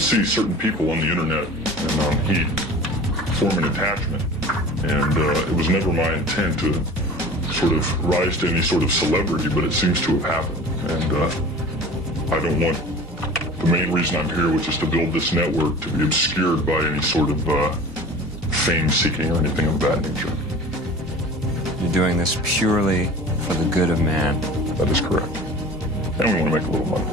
see certain people on the internet and on Heat form an attachment, and it was never my intent to sort of rise to any sort of celebrity, but it seems to have happened, and I don't want the main reason I'm here, which is to build this network, to be obscured by any sort of fame-seeking or anything of that nature. You're doing this purely for the good of man. That is correct. And we want to make a little money.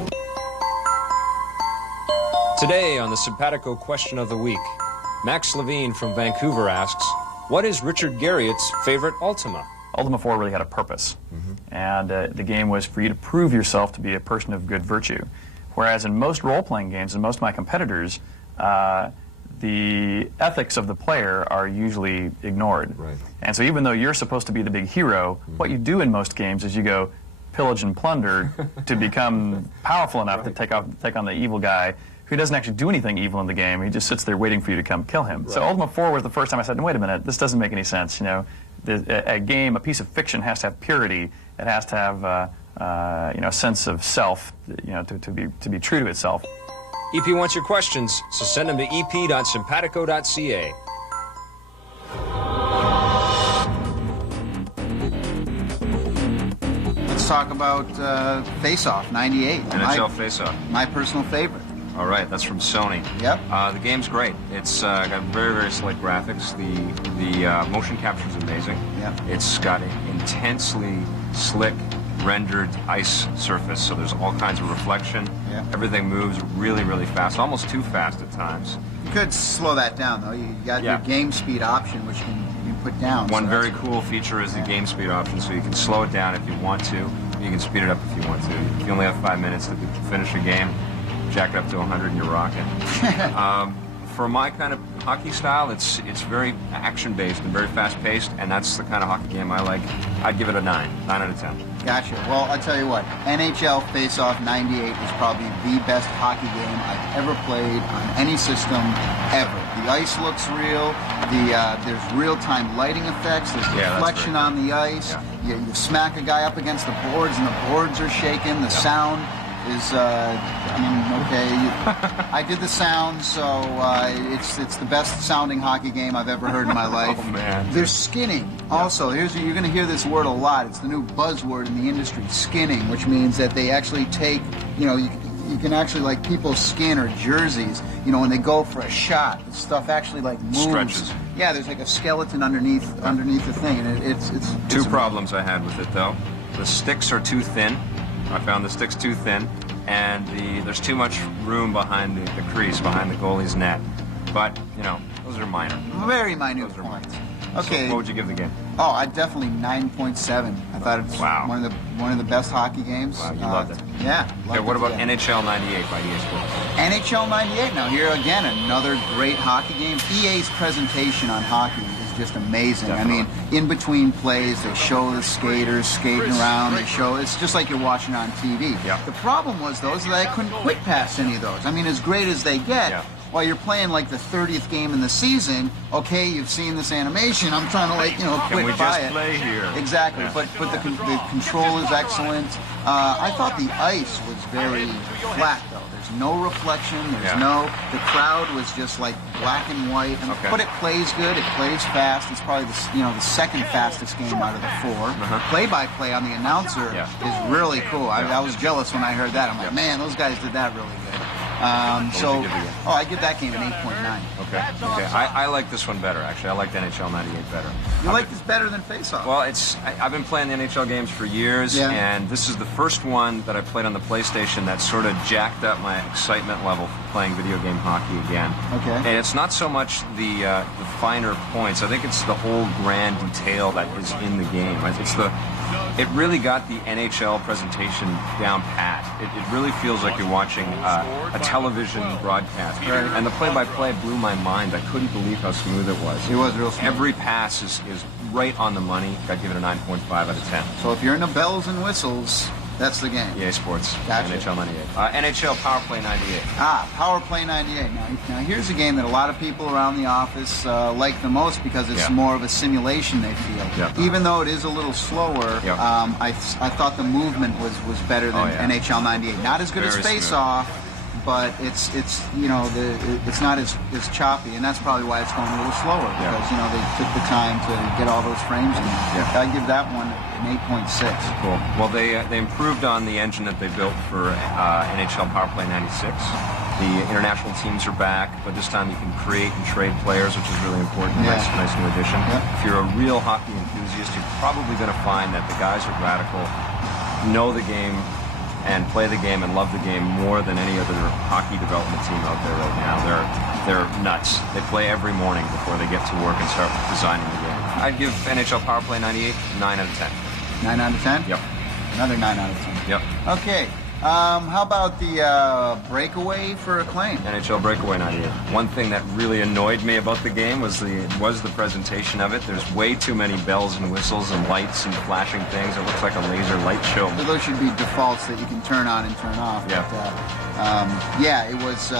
Today on the Simpatico Question of the Week, Max Levine from Vancouver asks, what is Richard Garriott's favorite Ultima? Ultima 4 really had a purpose, and the game was for you to prove yourself to be a person of good virtue. Whereas in most role-playing games and most of my competitors, the ethics of the player are usually ignored. Right. And so even though you're supposed to be the big hero, what you do in most games is you go pillage and plunder to become powerful enough to take on the evil guy who doesn't actually do anything evil in the game. He just sits there waiting for you to come kill him. Right. So Ultima 4 was the first time I said, no, wait a minute, this doesn't make any sense. You know, a game, a piece of fiction has to have purity. It has to have you know, a sense of self, you know, to be true to itself. EP wants your questions, so send them to ep.simpatico.ca. Let's talk about Face Off #98. NHL Face Off. My personal favorite. All right, that's from Sony. Yep. The game's great. It's got very, very slick graphics. The motion capture is amazing. Yep. It's got an intensely slick rendered ice surface, so there's all kinds of reflection. Yeah. Everything moves really, really fast, almost too fast at times. You could slow that down, though. You got your game speed option, which you can put down. One so very cool feature is the game speed option, so you can slow it down if you want to. You can speed it up if you want to. If you only have 5 minutes to finish a game, jack it up to 100 and you're rocking. For my kind of hockey style, it's very action-based and very fast-paced, and that's the kind of hockey game I like. I'd give it a 9 out of 10. Gotcha. Well, I'll tell you what, NHL Face Off '98 is probably the best hockey game I've ever played on any system ever. The ice looks real. There's real-time lighting effects. There's reflection on the ice. Yeah. You smack a guy up against the boards, and the boards are shaking. The sound is, I mean, okay, I did the sound, so it's the best sounding hockey game I've ever heard in my life. Oh, man. There's skinning. Also, you're going to hear this word a lot. It's the new buzzword in the industry, skinning, which means that they actually take, you know, you can actually, like, people's skin or jerseys, you know, when they go for a shot, the stuff actually, like, moves. Stretches. Yeah, there's like a skeleton underneath the thing, and it's Two problems I had with it, though. The sticks are too thin. I found the sticks too thin, and there's too much room behind the crease, behind the goalie's net. But, you know, those are minor. Very minute points. Okay. So what would you give the game? Oh, I definitely 9.7. I thought it's one of the best hockey games. Wow, you loved it. Yeah. Okay, what about NHL '98 by EA Sports? NHL '98. Now here again, another great hockey game. EA's presentation on hockey is just amazing. Definitely. I mean, in between plays, they show the skaters skating around. They show it's just like you're watching on TV. Yeah. The problem was though is that I couldn't quick pass any of those. I mean, as great as they get. Yeah. While you're playing like the 30th game in the season, okay, you've seen this animation. I'm trying to, like, you know, Can we quick buy just it. play here? Exactly, Yeah. but the control is excellent. I thought the ice was very flat though. There's no reflection. There's the crowd was just like black and white. And, But it plays good. It plays fast. It's probably the second fastest game out of the four. Play-by-play on the announcer is really cool. I was jealous when I heard that. I'm like, man, those guys did that really good. I give that game an 8.9. Okay. I like this one better, actually. I like NHL '98 better. You like this better than Face Off? Well, I've been playing the NHL games for years, and this is the first one that I played on the PlayStation that sort of jacked up my excitement level for playing video game hockey again. Okay. And it's not so much the finer points. I think it's the whole grand detail that is in the game. It really got the NHL presentation down pat. It really feels like you're watching a television broadcast. Right. And the play-by-play blew my mind. I couldn't believe how smooth it was. It was real smooth. Every pass is right on the money. I'd give it a 9.5 out of 10. So if you're into bells and whistles, that's the game. EA Sports, Gotcha. NHL '98. NHL Power Play '98. Power Play '98. Now here's a game that a lot of people around the office like the most because it's more of a simulation, they feel. Yeah. Even though it is a little slower, I thought the movement was better than NHL '98. Not as good Very as Face smooth. Off, but it's you know it's not as choppy, and that's probably why it's going a little slower because you know they took the time to get all those frames in there. Yeah. I give that one an 8.6. Cool. Well, they improved on the engine that they built for NHL Powerplay 96. The international teams are back, but this time you can create and trade players, which is really important. Yeah. Nice new addition. Yeah. If you're a real hockey enthusiast, you're probably going to find that the guys at Radical know the game and play the game and love the game more than any other hockey development team out there right now. They're nuts. They play every morning before they get to work and start designing the game. I'd give NHL Powerplay 98 9 out of 10. 9 out of 10. Yep. Another 9 out of 10. Yep. Okay. How about the breakaway for Acclaim? NHL Breakaway 98. One thing that really annoyed me about the game was the presentation of it. There's way too many bells and whistles and lights and flashing things. It looks like a laser light show. So those should be defaults that you can turn on and turn off. Yeah. But, yeah, it was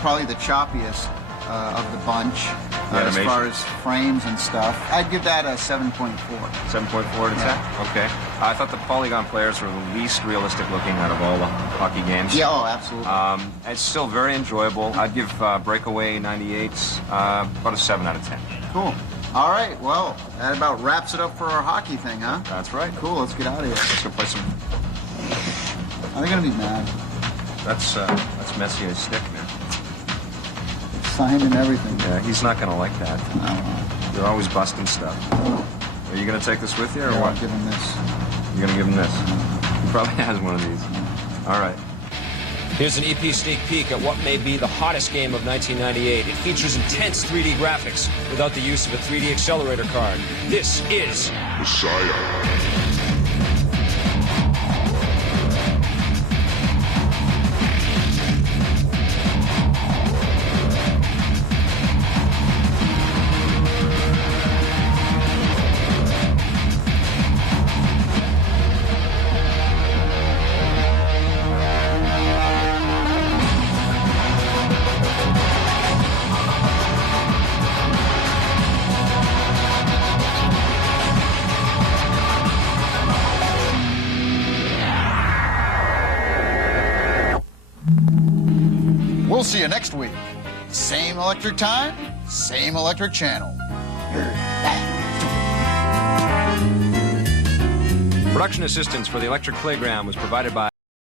probably the choppiest of the bunch as Animation. far as frames and stuff. I'd give that a 7.4. 7.4 out of 10? Okay. I thought the polygon players were the least realistic looking out of all the hockey games. Yeah, oh, absolutely. It's still very enjoyable. I'd give Breakaway 98 about a 7 out of 10. Cool. All right, well, that about wraps it up for our hockey thing, huh? That's right. Cool, let's get out of here. Let's go play some... Are they going to be mad? That's Messier's stick, man. Signed and everything. Yeah, he's not going to like that. I don't know. You're always busting stuff. Are you going to take this with you or Yeah, what? I'll give him this. You're going to give him this? He probably has one of these. All right. Here's an EP sneak peek at what may be the hottest game of 1998. It features intense 3D graphics without the use of a 3D accelerator card. This is Messiah. We'll see you next week. Same electric time, same electric channel. production assistance for the Electric Playground was provided by